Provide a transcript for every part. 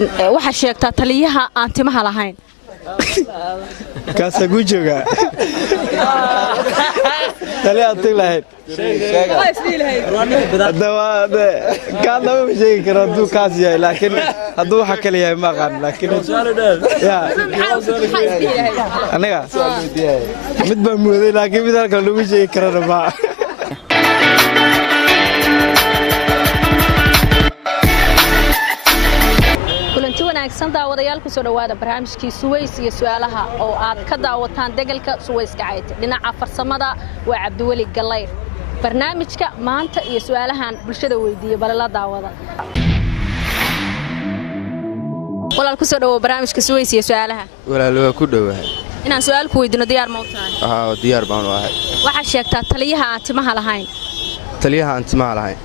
waxa sheegtaa taliyaha aan timaha lahayn kaasa ku jooga taliyaha tig lahayn kaadaba ma sheegi karo hadduu kaas yahay laakiin hadduu waxa kale yahay ma aqaan laakiin aniga mid baa mooday laakiin mid halkan lagu sheegi karana ma kulanti wanaagsan daawadayaal ku soo dhawaada barnaamijkii Suways iyo su'aalaha oo aad ka daawataan degalka Suways Gacayte dhinaca farsamada waa Cabdiwali Gallayr barnaamijka maanta iyo su'aalahan bulshada weydiiyay bal la daawada walaal ku soo dhawo barnaamijka Suways iyo su'aalaha walaal waa ku dhawahay inaan su'aal ku weydiino diyaar ma u tahay diyaar baan u ahay waxa sheegtaa taliyaha aan timaha lahayn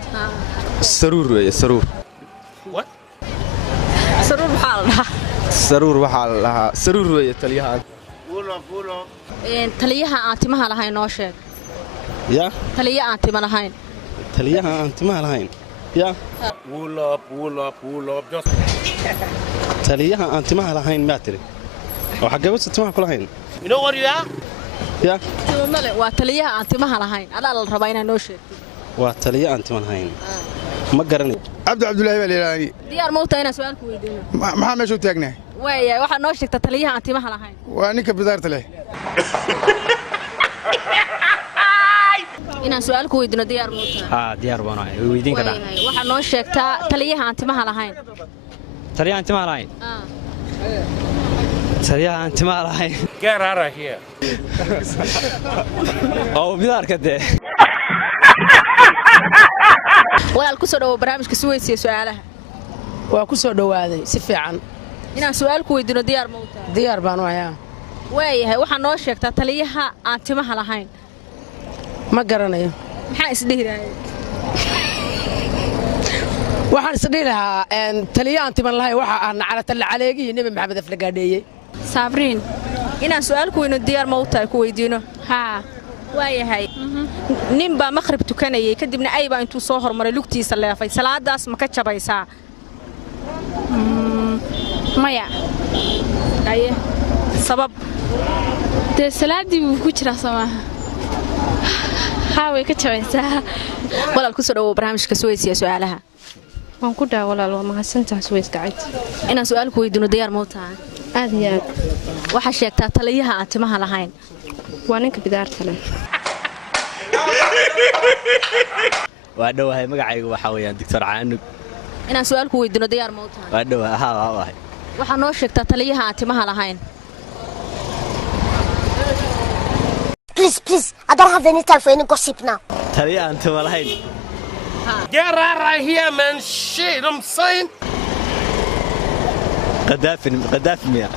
saruur weeye saruur saruur waxa la dhahaa saruur weeye taliyaha taliyaha aan timaha lahayn noo sheeg ya taliyaha aan timaha lahayn ya taliyaha aan timaha lahayn ma tiri waxa gabadha timaha ku lahayn ya male waa taliyaha aan timaha lahayn adaa la rabaa inaan noo sheegto waa taliyaha aan timaha lahayn ma garanay Abdullahi Balilaani diyaar ma u tahay inaan su'aal ku weydiino maxaa meesha u taagnaa waaya waxa noo sheegta taliyaha aan timaha lahayn waa ninka bidaarta leh inaan su'aal ku weydiino diyaar ma u tahay diyaar baan ahay weydiin karaa waxa noo sheegta taliyaha aan timaha lahayn taliyaha aan timaha lahayn Get out of here. oo bidaarka de walaal ku soo dhawo barnaamijka Suways iyo su'aalaha waa ku soo dhawaaday si fiican inaan su'aal ku weydiino diyaar ma u tahay diyaar baan u ahaa waayahay waxa noo sheegta taliyaha aan timaha lahayn ma garanayo maxaa isdhiiraayay waxaan isdhihi lahaa taliyaha aan timaha lahayn waxa aan nacalata caleegii nabi maxamed aflagaadeeyay sabriin inaan su'aal ku weydiino diyaar ma u tahay ku weydiino haa waayahay nin baa maqrib tukanayay kadibna ay baa intuu soo hormaray lugtiisa leefay salaadaas ma ka jabaysaa maya aye sabab dee salaadii wuu ku jiraa samaaha haa way ka jabaysaa walaal ku soo dhawo barnaamijka Suways iyo su'aalaha waan ku dhaw walaal waa mahadsantahay Suways Gacayte inaan su'aal ku weydiino diyaar ma u tahay aad iyo aad waxa sheegtaa taliyaha aan timaha lahayn waa ninka bidaarta leh waa dhawahay magacaygu waxa weeyaan Dr. Caanug inaan su'aal ku weydiino diyaar ma u tahay waa dhawahay waa waxa noo sheegtaa taliyaha aan timaha lahayn Please, I don't have any time for any gossip now. taliyaha aan timaha lahayn Get out of here, man. Shit, I'm saying. qadaafi miya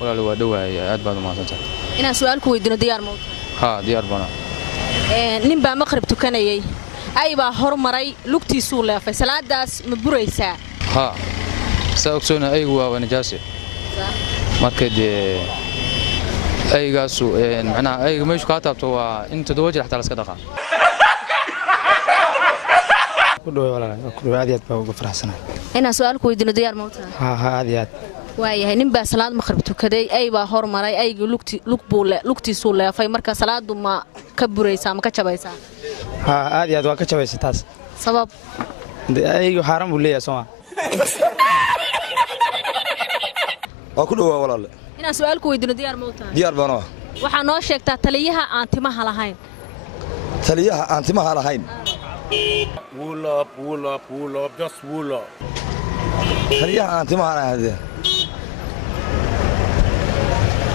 walaal waa dhawahay aad baad u mahadsantahay inaan su'aal ku weydiino diyaar ma u tahay diyaar baan nin baa maqrib tukanayay ay baa hormaray lugtiisu leefay salaadaas ma buraysaa saa ogsoona aygu waa najaasi marka dee aygaasu macnaha ayga meeshu kaa taabto waa in 7 jeer xataa la iska dhaqaa ku dhaw walaal ku dhaw aad baa ugu faraxsanahay inaan su'aal ku weydiino diyaar ma u tahay aad waayahay nin baa salaad maqrib tukaday ay baa hormaray aygu lugtiisu leefay marka salaadu ma ka buraysaa ma ka jabaysaa aad waa ka jabaysaa taas sabab aygu xaram buu leeyahay Soomaa waa ku dhaw walaal inaan su'aal ku weydiino diyaar ma u tahay diyaar baan u ahay waxa noo sheegtaa taliyaha aan timaha lahayn Wool up, just wool up. taliyaha aan timaha lahayn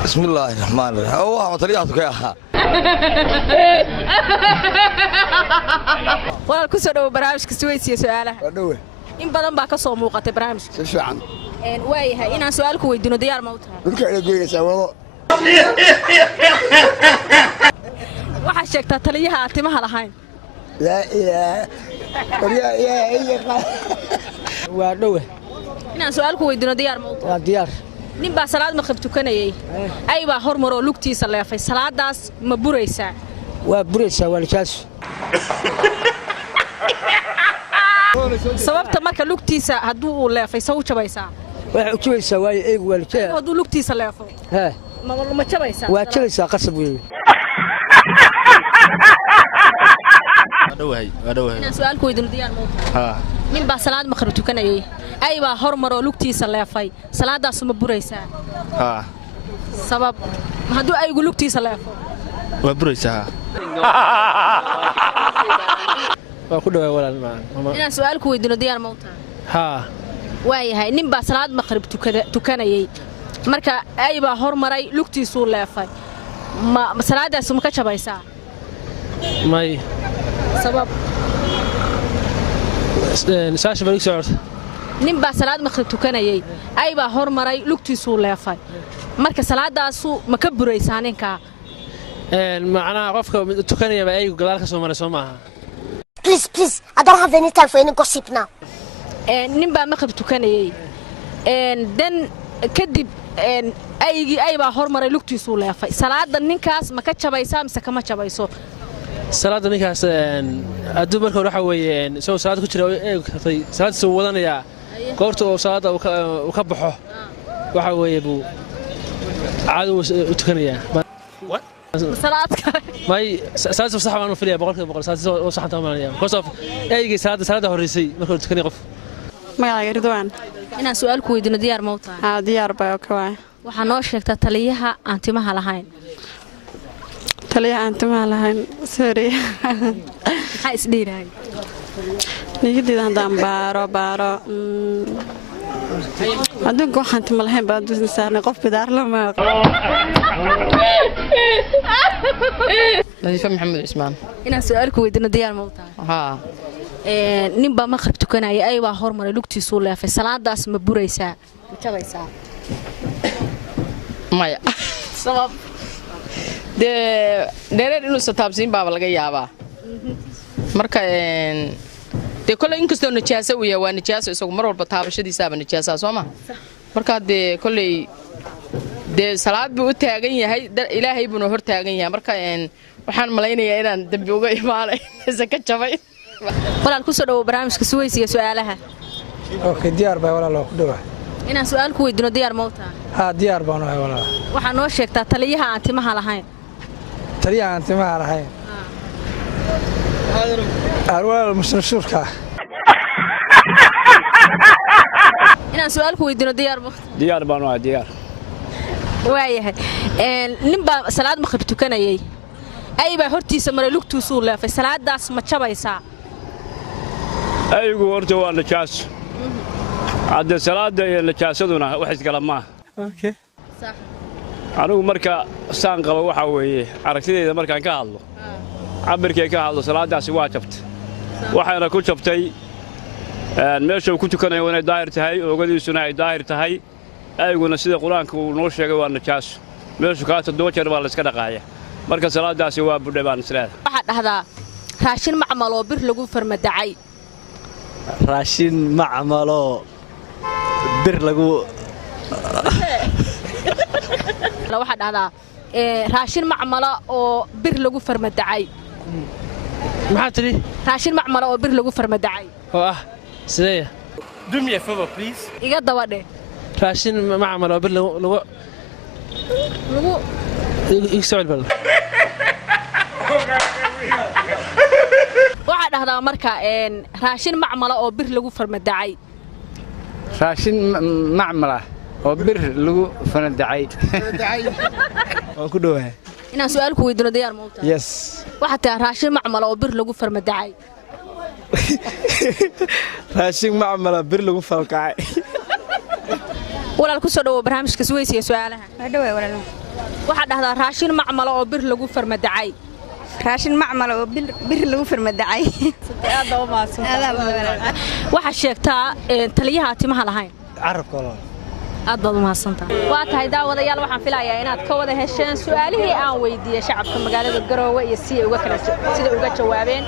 bismillaahi rahmaani rahiim waa taliyaha ka ahaa walaal ku soo dhawo barnaamijka Suways iyo su'aalaha waa dhawe in badan baa ka soo muuqatay barnaamijka si fiican waayahay inaan su'aal ku weydiino diyaar ma u tahay dhulka ila goynaysaa wado waxa sheegtaa taliyaha aan timaha lahayn laa ilaaha waa dhawe inaan su'aal ku weydiino diyaar ma u tahay waa diyaar nin baa salaad maqrib tukanayay ay baa hormaroo lugtiisa leefay salaadaas ma buraysaa waa buraysaa waa nijaas sababta marka lugtiisa hadduu uu leefay soo jabaysaa waxa u jabaysaa waayo eegu waa lajaa hadduu lugtiisa leefo ma jabaysaa waa jabaysaa qasab weeye inaan su'aal ku weydiino diyaar mootaa nin baa salaad maqrib tukanayay ay baa hormar oo lugtiisa leefay salaadaas ma buraysaa sabab hadduu aygu lugtiisa leefo waa buraysaa waa ku dhawaay walaal inaan su'aal ku weydiino diyaar mootaa waayahay nin baa salaad maqrib tukanayay marka ay baa hormaray lugtiisuu leefay ma salaadaas ma ka jabaysaa may sabab saasha bari socod nin baa salaad maqrib tukanayay ay baa hormaray lugtiisuu leefay marka salaadaasu ma ka buraysaa ninka macnaha qofka tukanaya baa ay gadaal ka soo maray soo maaha Please, I don't have any time for any gossip now. nin baa maqrib tukanayay dan kadib ay baa hormaray lugtiisuu leefay salaada ninkaas ma ka jabaysaa mise kama jabayso salaada ninkaas aduu marka waxa weeye soo salaad ku jira eegtay salaad soo wadanaya goorta oo salaada uu ka baxo waxa weeye buu caado u tukanaya salaadka may salaad sax baan u filayaa boqolkiiba salaad oo sax taamaanaya qosof eeygi salaada horeysay marka uu tukanay qof magacayga Ridwaan inaan su'aal ku weydiino diyaar ma u tahay diyaar baa ka waay waxa noo sheegtaa taliyaha aan timaha lahayn taliyaha aan timaha lahayn sorry maxaa isdhiirahay niyadeyda haddaan baaro adduunka waxaan tima lahayn baa duusan saarnay qof bidaar lama nadiifa maxamed cismaan inaan su'aal ku weydiino diyaar ma u tahay nin baa maqrib tukanaya ay baa hormaray lugtiisuu leefay salaadaas ma buraysaa ma jabaysaa maya sabab dheereer inuusan taabsiin baaba laga yaabaa marka dee kolley inkastoo najaaso uu yahay waa najaaso isagu mar walba taabashadiisaaba najaasaa soo ma marka dee kolley dee salaad buu u taagan yahay ilaahay buuna hor taagan yahay marka waxaan malaynayaa inaan dambi uga imaanay isa ka jabay walaal ku soo dhawo barnaamijka suwaysiga su'aalaha okay diyaar baa walaal ku dhawaay inaan su'aal ku weydiino diyaar ma u tahay diyaar baan u hay walaal waxa noo sheegtaa taliyaha aan timaha lahayn taliyaha aan timaha lahayn walaal musnashuurka inaan su'aal ku weydiino diyaar baan u hay diyaar waayahay nin baa salaad maqrib tukanayay ay baa hortiisa maray lugtiisuu leefay salaadaas ma jabaysaa aygu horta waa najaas hadda salaada iyo najaasaduna wax isgala maaha anigu marka saan qaba waxa weeye aragtidayda markaan ka hadlo cabirkay ka hadlo salaadaasi waa jabtay waxayna ku jabtay meesha uu ku tukanayo inay daahir tahay oogadiisuna ay daahir tahay ayguna sida qur-aanka uu noo sheegay waa najaaso meeshu kaa 7 jeer baa la iska dhaqaaya marka salaadaasi waa budhay baan isleedahay waxaa dhahdaa raashin macmal oo bir lagu farmadacay raashin macmalo bir lagu waxaa dhahdaa raashin macmala oo bir lagu farmadacay maxaa tiri raashin macmala oo bir lagu farmadacay oo sidee do me a favor please iga dabadhe raashin macmal oo bir lagu igsocod bal waxaa dhahdaa marka raashin macmala oo bir lagu farmadacay raashin macmala oo bir lagu farmadacay waan ku dhawahay inaan su'aal ku weydiino diyaar ma u tahay yes waxaa tahay raashin macmala oo bir lagu farmadacay raashin macmala bir lagu falkacay walaal ku soo dhawo barnaamijka suwaysiga su'aalaha dhawaay walaal waxaa dhahdaa raashin macmala oo bir lagu farmadacay raashin macmal oo bir lagu farmadacay aad u maasan waxa sheegtaa taliyaha timaha lahayn carabka aad baad u mahadsantahay waa tahay daawadayaal waxaan filayaa inaad ka wada hesheen su'aalihii aan weydiiyay shacabka magaalada Garowe iyo sida uga jawaabeen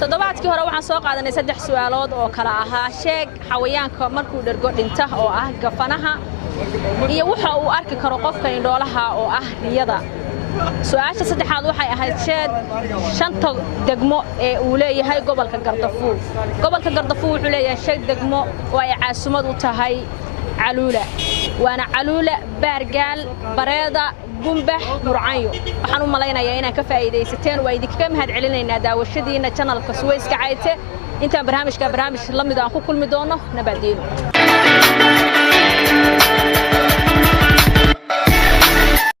toddobaadkii hore waxaan soo qaadanay 3 su'aalood oo kala ahaa sheeg xawayaanka markuu dhergo dhinta oo ah gafanaha iyo waxa uu arki karo qofka indhoolaha oo ah riyada su'aasha saddexaad waxay ahayd sheeg shanta degmo ee uu leeyahay gobolka Gardafuul gobolka Gardafuul wuxuu leeyahay sheeg degmo oo ay caasimaad u tahay Caluula waana Caluula Baargaal Bareeda Gumbax Murcayo waxaan u malaynayaa inaan ka faa'iideysateen waa idinka mahad celinaynaa daawashadiina channelka Suwayska Cayte inta barnaamijka barnaamij la mid ah ku kulmi doono nabadgelyo